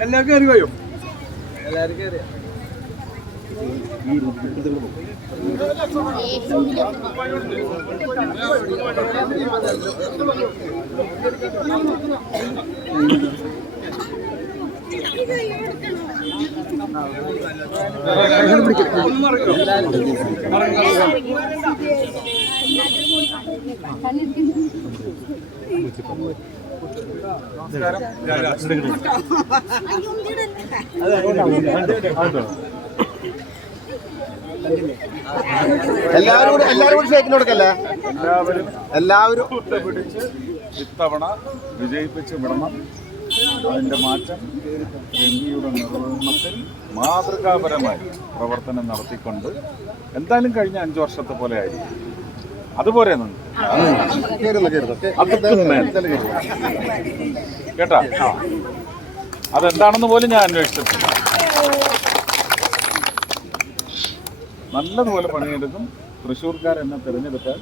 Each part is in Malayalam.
എല്ലാം കയറി. വരും ഒന്ന് മറിയോ നമസ്കാരം രാജാ എല്ലാവരും കൂടെ എല്ലാവരും കൂടി ഷേക്കിന് കൊടുക്കല്ലേ? എല്ലാവരും എല്ലാവരും ഇത്തവണ വിജയിപ്പിച്ച് വിടണം. അതിന്റെ മാറ്റം എം പിയുടെ നിർവഹണത്തിൽ മാതൃകാപരമായി പ്രവർത്തനം നടത്തിക്കൊണ്ട് എന്തായാലും കഴിഞ്ഞ അഞ്ചു വർഷത്തെ പോലെ ആയിരിക്കും. അതുപോലെ. കേട്ടാ? അതെന്താണെന്ന് പോലും ഞാൻ അന്വേഷിച്ചു നല്ലതുപോലെ പണിയെടുക്കും. തൃശ്ശൂർക്കാർ എന്നെ തിരഞ്ഞെടുത്താൽ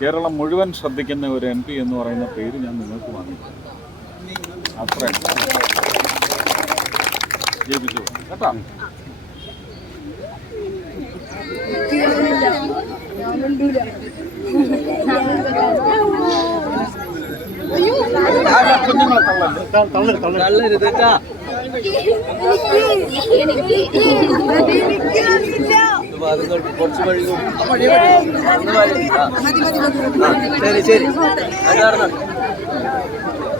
കേരളം മുഴുവൻ ശ്രദ്ധിക്കുന്ന ഒരു എം പി എന്ന് പറയുന്ന പേര് ഞാൻ നിങ്ങൾക്ക് വാങ്ങിക്കും. അത്ര ജയിപ്പിച്ചു കേട്ടോ തള്ളല്ലേ കുറച്ച് വഴിയും ശരി ശരി അതാണ്